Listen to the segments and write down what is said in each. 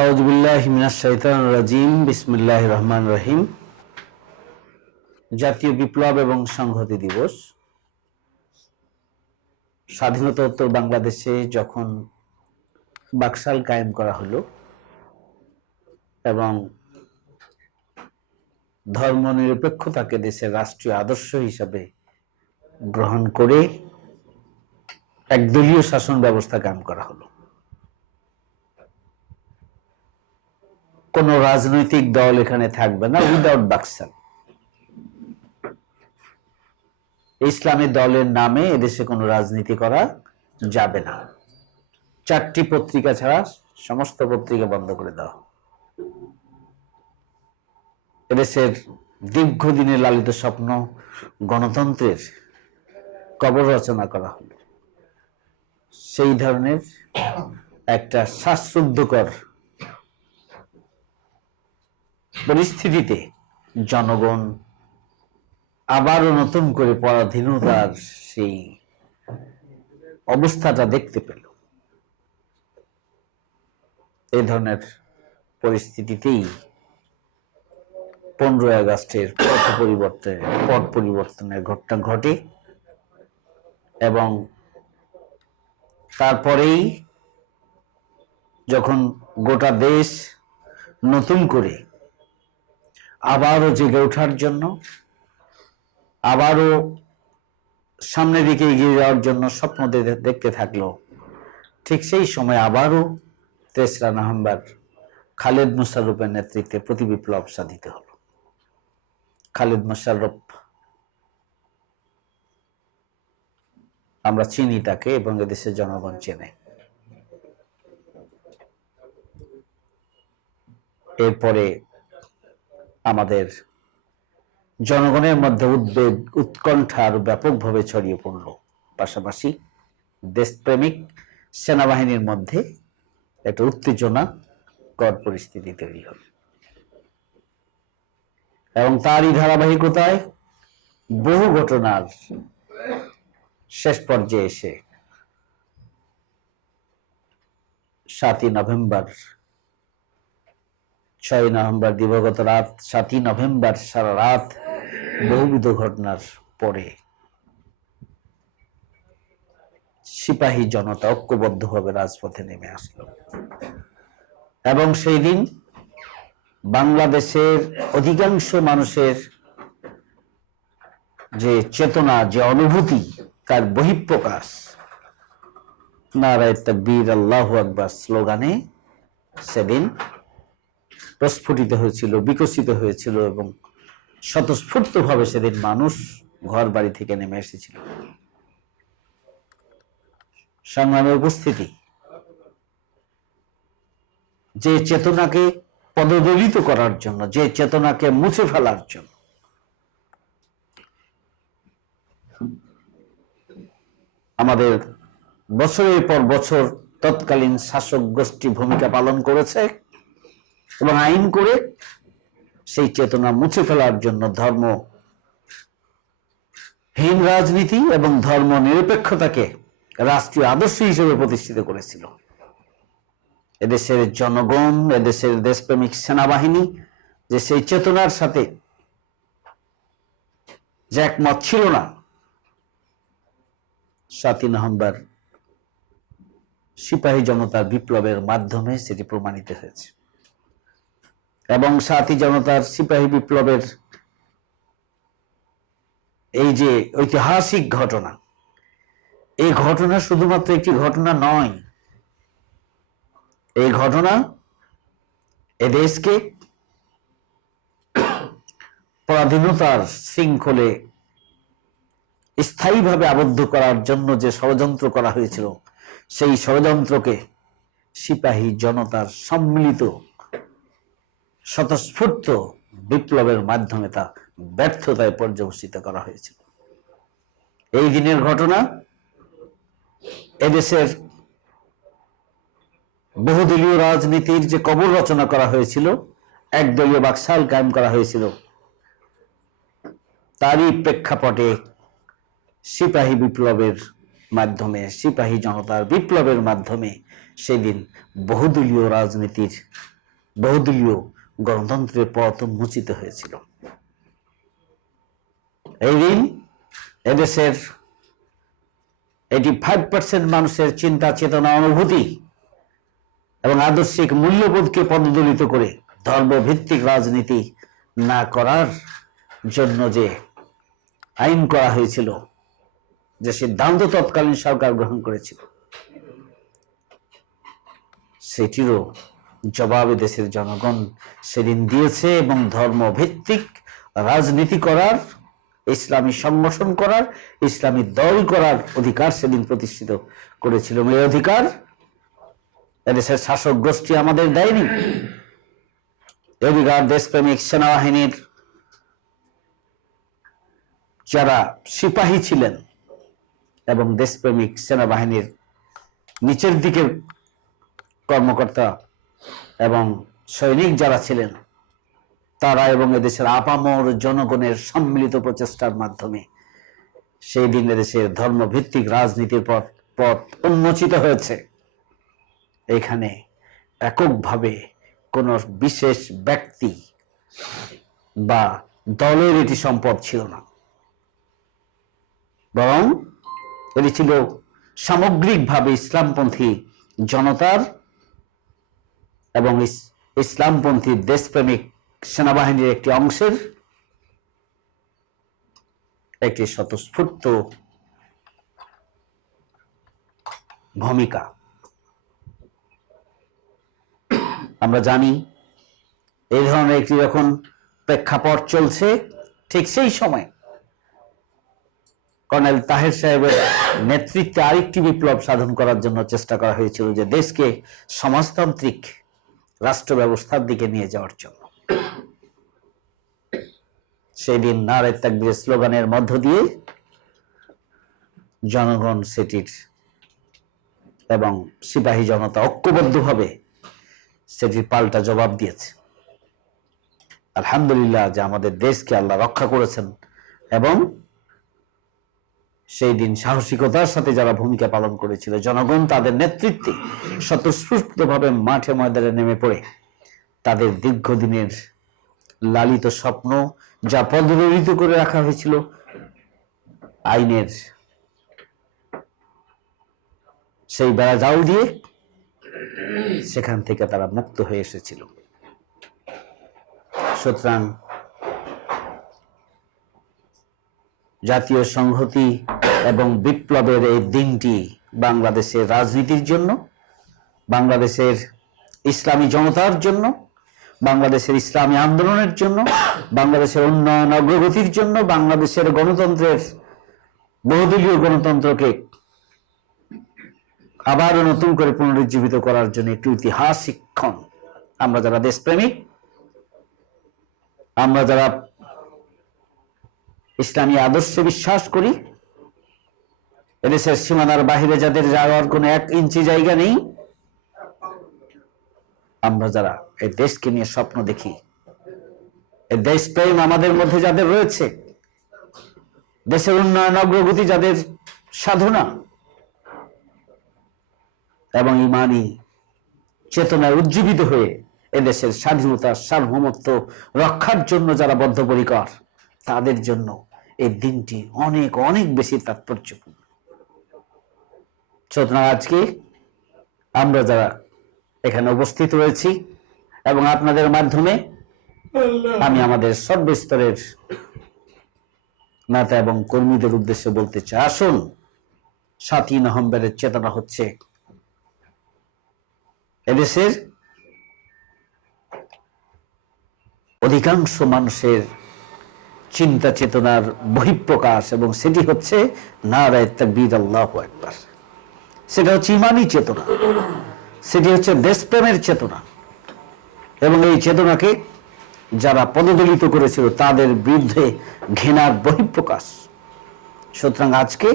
আউযু বিল্লাহি মিনাশ শাইতানির রাজিম। বিসমিল্লাহির রহমানির রহিম। জাতীয় বিপ্লব এবং সংহতি দিবস। স্বাধীনতোত্তর বাংলাদেশে যখন বাকশাল কায়েম করা হলো এবং ধর্মনিরপেক্ষতাকে দেশের রাষ্ট্রীয় আদর্শ হিসাবে গ্রহণ করে একদলীয় শাসন ব্যবস্থা কায়েম করা হলো। কোন রাজনৈতিক দল এখানে থাকবে না উইদাউট বাকশাল। ইসলামী দলের নামে এদেশে কোনো রাজনীতি করা যাবে না। 4টি পত্রিকা ছাড়া সমস্ত পত্রিকা বন্ধ করে দেওয়া। এদেশের দীর্ঘদিনের লালিত স্বপ্ন গণতন্ত্রের কবর রচনা করা হলো। সেই ধরনের একটা শ্বাসরুদ্ধকর পরিস্থিতিতে জনগণ আবারও নতুন করে পরাধীনতার সেই অবস্থাটা দেখতে পেল। এই ধরনের পরিস্থিতিতেই 15ই আগস্টের পট পরিবর্তনের ঘটনা ঘটে এবং তারপরেই যখন গোটা দেশ নতুন করে আবারও জেগে ওঠার জন্য, আবারও সামনের দিকে এগিয়ে যাওয়ার জন্য স্বপ্ন দেখতে থাকলো, ঠিক সেই সময় আবারও 3রা নভেম্বর খালেদ মোশাররফের নেতৃত্বে প্রতি বিপ্লব সাধিত হলো। খালেদ মোশাররফ, আমরা চিনি তাকে এবং এদেশের জনগণ চেনে। এরপরে আমাদের জনগণের মধ্যে উদ্বেগ, উৎকণ্ঠা আরো ব্যাপকভাবে ছড়িয়ে পড়ল। পাশাপাশি দেশপ্রেমিক সেনাবাহিনীর মধ্যে একটা উত্তেজনাকর পরিস্থিতি তৈরি হল এবং তারই ধারাবাহিকতায় বহু ঘটনার শেষ পর্যায়ে এসে 7ই নভেম্বর, 6ই নভেম্বর দিবাগত রাত, 7ই নভেম্বর সারা রাত বহুবিধ ঘটনার পরে সিপাহী জনতা ঐক্যবদ্ধভাবে রাজপথে নেমে আসলো এবং সেই দিন বাংলাদেশের অধিকাংশ মানুষের যে চেতনা, যে অনুভূতি, তার বহিঃপ্রকাশ নারায়ে তাকবীর, আল্লাহু আকবার স্লোগানে সেদিন প্রস্ফুটিত হয়েছিল, বিকশিত হয়েছিল এবং স্বতঃস্ফূর্তভাবে সেদিন মানুষ ঘর বাড়ি থেকে নেমে এসেছিল। সংগ্রামের উপস্থিতি যে চেতনাকে পদদলিত করার জন্য, যে চেতনাকে মুছে ফেলার জন্য আমাদের বছরের পর বছর তৎকালীন শাসক গোষ্ঠী ভূমিকা পালন করেছে এবং আইন করে সেই চেতনা মুছে ফেলার জন্য ধর্মহীন রাজনীতি এবং ধর্ম নিরপেক্ষতাকে রাষ্ট্রীয় আদর্শ হিসেবে প্রতিষ্ঠিত করেছিল। এদেশের জনগণ, এদেশের দেশপ্রেমিক সেনাবাহিনী যে সেই চেতনার সাথে যে একমত ছিল না, 7ই নভেম্বর সিপাহী জনতার বিপ্লবের মাধ্যমে সেটি প্রমাণিত হয়েছে এবং সিপাহী বিপ্লবের এই যে ঐতিহাসিক ঘটনা, এই ঘটনা শুধুমাত্র একটি ঘটনা নয়। এই ঘটনা এদেশকে পরাধীনতার শৃঙ্খলে স্থায়ীভাবে আবদ্ধ করার জন্য যে ষড়যন্ত্র করা হয়েছিল, সেই ষড়যন্ত্রকে সিপাহী জনতার সম্মিলিত স্বতঃস্ফূর্ত বিপ্লবের মাধ্যমে তা ব্যর্থতায় পর্যবসিত করা হয়েছিল। এই দিনের ঘটনা এদেশের বহুদলীয় রাজনীতির যে কবর রচনা করা হয়েছিল, একদলীয় বাকশাল কায়েম করা হয়েছিল, তারই প্রেক্ষাপটে সিপাহী বিপ্লবের মাধ্যমে, সিপাহী জনতার বিপ্লবের মাধ্যমে সেদিন বহুদলীয় গণতন্ত্রের পথ উন্মোচিত হয়েছিল। এই দিন এদেশের 85% মানুষের চিন্তা, চেতনা, অনুভূতি এবং আদর্শিক মূল্যবোধকে পদদলিত করে ধর্মভিত্তিক রাজনীতি না করার জন্য যে আইন করা হয়েছিল, যে সিদ্ধান্ত তৎকালীন সরকার গ্রহণ করেছিল, সেটিরও জবাবে দেশের জনগণ সেদিন দিয়েছে এবং ধর্মভিত্তিক রাজনীতি করার, ইসলামী সংগঠন করার, ইসলামী দল করার অধিকার সেদিন প্রতিষ্ঠিত করেছিল। এই অধিকার এদেশের শাসক গোষ্ঠী আমাদের দেয়নি। এই অধিকার দেশপ্রেমিক সেনাবাহিনীর যারা সিপাহী ছিলেন এবং দেশপ্রেমিক সেনাবাহিনীর নিচের দিকের কর্মকর্তা এবং সৈনিক যারা ছিলেন, তারা এবং এদেশের আপামর জনগণের সম্মিলিত প্রচেষ্টার মাধ্যমে সেই দিন এদেশের ধর্মভিত্তিক রাজনীতির পথ উন্মোচিত হয়েছে। এখানে এককভাবে কোন বিশেষ ব্যক্তি বা দলের এটি সম্পদ ছিল না, বরং এটি ছিল সামগ্রিকভাবে ইসলামপন্থী জনতার এবং ইসলামপন্থী দেশপ্রেমিক সেনাবাহিনীর একটি অংশের একটি স্বতঃস্ফূর্ত ভূমিকা। আমরা জানি এই ধরনের একটি যখন প্রেক্ষাপট চলছে, ঠিক সেই সময় কর্নেল তাহের সাহেবের নেতৃত্বে আরেকটি বিপ্লব সাধন করার জন্য চেষ্টা করা হয়েছিল, যে দেশকে সমাজতান্ত্রিক রাষ্ট্র ব্যবস্থার দিকে নিয়ে যাওয়ার জন্য। সেই দিন নারে তাকবীর স্লোগানের মধ্য দিয়ে জনগণ সেটির এবং সিপাহী জনতা ঐক্যবদ্ধভাবে সেটির পাল্টা জবাব দিয়েছে। আলহামদুলিল্লাহ যে আমাদের দেশকে আল্লাহ রক্ষা করেছেন এবং সেই দিন সাহসিকতার সাথে যারা ভূমিকা পালন করেছিল, জনগণ তাদের নেতৃত্বে স্বতঃস্ফূর্তভাবে মাঠে ময়দানে নেমে পড়ে তাদের দীর্ঘদিনের লালিত স্বপ্ন, যা পদদলিত করে রাখা হয়েছিল আইনের সেই বেড়া জাল দিয়ে, সেখান থেকে তারা মুক্ত হয়ে এসেছিল। সুতরাং জাতীয় সংহতি এবং বিপ্লবের এই দিনটি বাংলাদেশের রাজনীতির জন্য, বাংলাদেশের ইসলামী জনতার জন্য, বাংলাদেশের ইসলামী আন্দোলনের জন্য, বাংলাদেশের উন্নয়ন অগ্রগতির জন্য, বাংলাদেশের গণতন্ত্রের, বহুদলীয় গণতন্ত্রকে আবারও নতুন করে পুনরুজ্জীবিত করার জন্য একটি ঐতিহাসিক ক্ষণ। আমরা যারা দেশপ্রেমিক, আমরা যারা ইসলামী আদর্শে বিশ্বাস করি, এদেশের সীমানার বাহিরে যাদের যাওয়ার কোনো 1 ইঞ্চি জায়গা নেই, আমরা যারা এই দেশকে নিয়ে স্বপ্ন দেখি, এই দেশপ্রেম আমাদের মধ্যে যাদের রয়েছে, দেশের উন্নয়ন অগ্রগতি যাদের সাধনা এবং ইমানি চেতনায় উজ্জীবিত হয়ে এদেশের স্বাধীনতা, সার্বভৌমত্ব রক্ষার জন্য যারা বদ্ধপরিকর, তাদের জন্য এই দিনটি অনেক অনেক বেশি তাৎপর্যপূর্ণ। সুতরাং আজকে আমরা যারা এখানে উপস্থিত রয়েছি এবং আপনাদের মাধ্যমে আমি আমাদের সর্বস্তরের নেতা এবং কর্মীদের উদ্দেশ্যে বলতে চাই, আসুন 7ই নভেম্বরের চেতনা হচ্ছে এদেশের অধিকাংশ মানুষের চিন্তা চেতনার বহিঃপ্রকাশ, এবং সেটি হচ্ছে নারায়ে তাকবীর, আল্লাহু আকবার। সেটা হচ্ছে ইমানি চেতনা, সেটি হচ্ছে দেশপ্রেমের চেতনা, এবং এই চেতনাকে যারা পদদলিত করেছিল তাদের বিরুদ্ধে ঘৃণার বহিঃপ্রকাশ। সুতরাং আজকে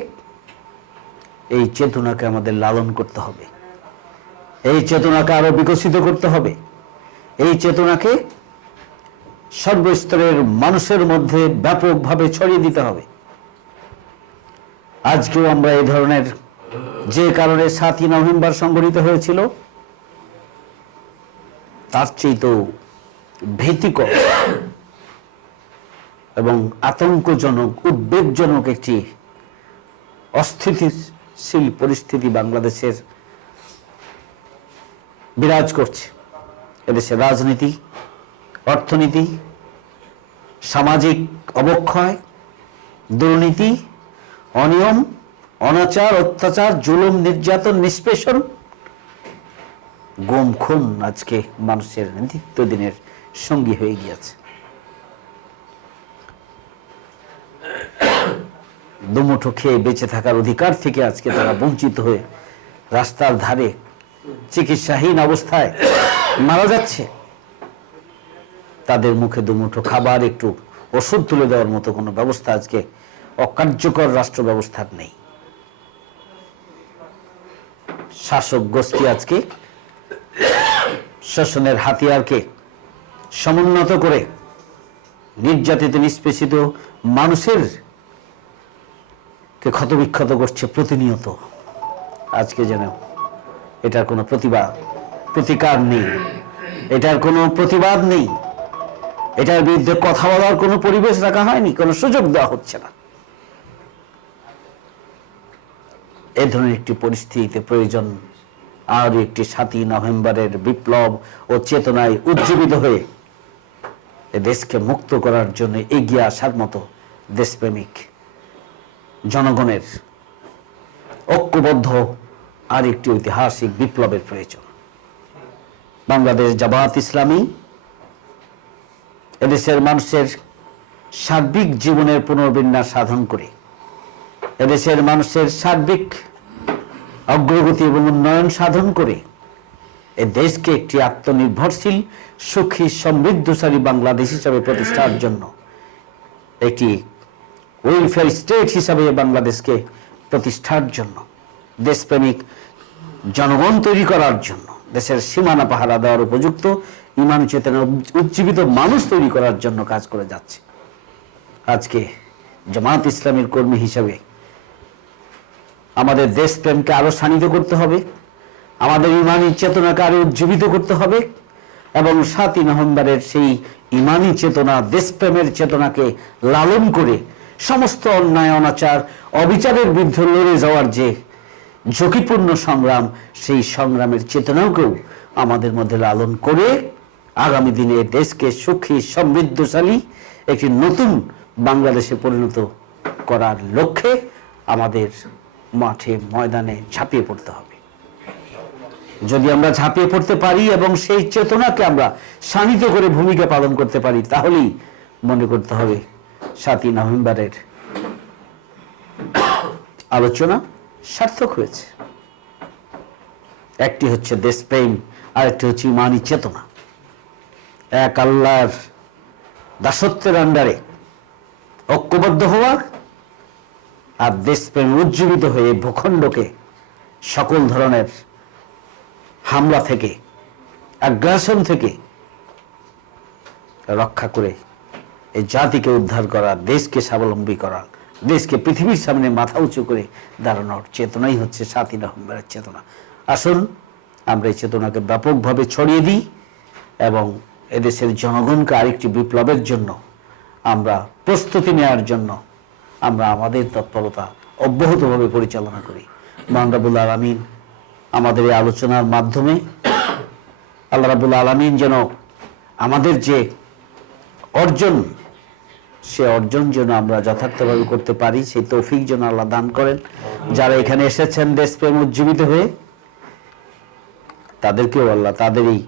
এই চেতনাকে আমাদের লালন করতে হবে, এই চেতনাকে আরো বিকশিত করতে হবে, এই চেতনাকে সর্বস্তরের মানুষের মধ্যে ব্যাপকভাবে ছড়িয়ে দিতে হবে। আজকেও আমরা এই ধরনের যে কারণে 7ই নভেম্বর সংঘটিত হয়েছিল, তার চেয়েও ভীতিকর এবং আতঙ্কজনক, উদ্বেগজনক একটি অস্থিতিশীল পরিস্থিতি বাংলাদেশের বিরাজ করছে। এদেশের রাজনীতি, অর্থনীতি, সামাজিক অবক্ষয়, দুর্নীতি, অনিয়ম, অনাচার, অত্যাচার, জুলুম, নির্যাতন, নিষ্পেষণ, গুম, খুন আজকে মানুষের নিত্যদিনের সঙ্গী হয়ে গিয়েছে। দুমুঠো খেয়ে বেঁচে থাকার অধিকার থেকে আজকে তারা বঞ্চিত হয়ে রাস্তার ধারে চিকিৎসাহীন অবস্থায় মারা যাচ্ছে। তাদের মুখে দুমুঠো খাবার, একটু ওষুধ তুলে দেওয়ার মতো কোনো ব্যবস্থা আজকে অকার্যকর রাষ্ট্র ব্যবস্থার নেই। শাসক গোষ্ঠী আজকে শোষণের হাতিয়ারকে সমুন্নত করে নির্যাতিত, নিষ্পেষিত মানুষের কে ক্ষতবিক্ষত করছে প্রতিনিয়ত। আজকে যেন এটার কোনো প্রতিকার নেই, এটার কোনো প্রতিবাদ নেই, এটার বিরুদ্ধে কথা বলার কোনো পরিবেশ রাখা হয়নি, কোনো সুযোগ দেওয়া হচ্ছে না। এ ধরনের একটি পরিস্থিতিতে প্রয়োজন আর একটি 7ই নভেম্বরের বিপ্লব ও চেতনায় উজ্জীবিত হয়ে এ দেশকে মুক্ত করার জন্য এগিয়ে আসার মতো দেশপ্রেমিক জনগণের ঐক্যবদ্ধ আর একটি ঐতিহাসিক বিপ্লবের প্রয়োজন। বাংলাদেশ জামায়াত ইসলামী এদেশের মানুষের সার্বিক জীবনের পুনর্বিন্যাস সাধন করে, এদেশের মানুষের সার্বিক অগ্রগতি এবং উন্নয়ন সাধন করে এ দেশকে একটি আত্মনির্ভরশীল, সুখী, সমৃদ্ধশালী বাংলাদেশ হিসাবে প্রতিষ্ঠার জন্য, একটি ওয়েলফেয়ার স্টেট হিসাবে বাংলাদেশকে প্রতিষ্ঠার জন্য, দেশপ্রেমিক জনগণ তৈরি করার জন্য, দেশের সীমানা পাহারা দেওয়ার উপযুক্ত ইমান চেতনা উজ্জীবিত মানুষ তৈরি করার জন্য কাজ করে যাচ্ছে। আজকে জামায়াত ইসলামীর কর্মী হিসাবে আমাদের দেশপ্রেমকে আরো শানিত করতে হবে, আমাদের ইমানি চেতনাকে আরো উজ্জীবিত করতে হবে এবং 7ই নভেম্বরের সেই ইমানি চেতনা, দেশপ্রেমের চেতনাকে লালন করে সমস্ত অন্যায়, অনাচার, অবিচারের বিরুদ্ধে লড়ে যাওয়ার যে ঝুঁকিপূর্ণ সংগ্রাম, সেই সংগ্রামের চেতনাকেও আমাদের মধ্যে লালন করে আগামী দিনে দেশকে সুখী, সমৃদ্ধশালী একটি নতুন বাংলাদেশে পরিণত করার লক্ষ্যে আমাদের মাঠে ময়দানে ঝাঁপিয়ে পড়তে হবে। যদি আমরা ঝাঁপিয়ে পড়তে পারি এবং সেই চেতনাকে আমরা শানিত করে ভূমিকা পালন করতে পারি, তাহলেই মনে করতে হবে 7ই নভেম্বরের আলোচনা সার্থক হয়েছে। একটি হচ্ছে দেশপ্রেম, আর একটি হচ্ছে ইমানি চেতনা। এক আল্লাহর দাসত্বের আন্ডারে ঐক্যবদ্ধ হওয়া আর দেশপ্রেম উজ্জীবিত হয়ে ভূখণ্ডকে সকল ধরনের হামলা থেকে, আগ্রাসন থেকে রক্ষা করে এই জাতিকে উদ্ধার করা, দেশকে স্বাবলম্বী করা, দেশকে পৃথিবীর সামনে মাথা উঁচু করে দাঁড়ানোর চেতনাই হচ্ছে 7ই নভেম্বরের চেতনা। আসুন আমরা এই চেতনাকে ব্যাপকভাবে ছড়িয়ে দিই এবং এদেশের জনগণকে আরেকটি বিপ্লবের জন্য আমরা প্রস্তুতি নেওয়ার জন্য আমরা আমাদের তৎপরতা অব্যাহতভাবে পরিচালনা করি। মহান রাব্বুল আলামিন আমাদের এই আলোচনার মাধ্যমে আল্লাহ রাব্বুল আলামিন যেন আমাদের যে অর্জন, সে অর্জন যেন আমরা যথার্থভাবে করতে পারি, সেই তৌফিক যেন আল্লাহ দান করেন। যারা এখানে এসেছেন দেশপ্রেম উজ্জীবিত হয়ে, তাদেরকেও আল্লাহ তাদের এই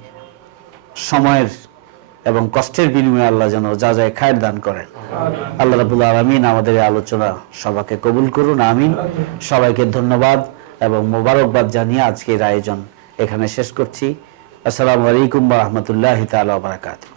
সময়ের এবং কষ্টের বিনিময়ে আল্লাহ যেন যা যায় খায়ের দান করেন। আল্লাহ রাব্বুল আলামিন আমাদের এই আলোচনা সবাইকে কবুল করুন, আমিন। সবাইকে ধন্যবাদ এবং মোবারকবাদ জানিয়ে আজকের আয়োজন এখানে শেষ করছি। আসসালামু আলাইকুম ওয়া রাহমাতুল্লাহি তাআলা ওয়া বারাকাতুহু।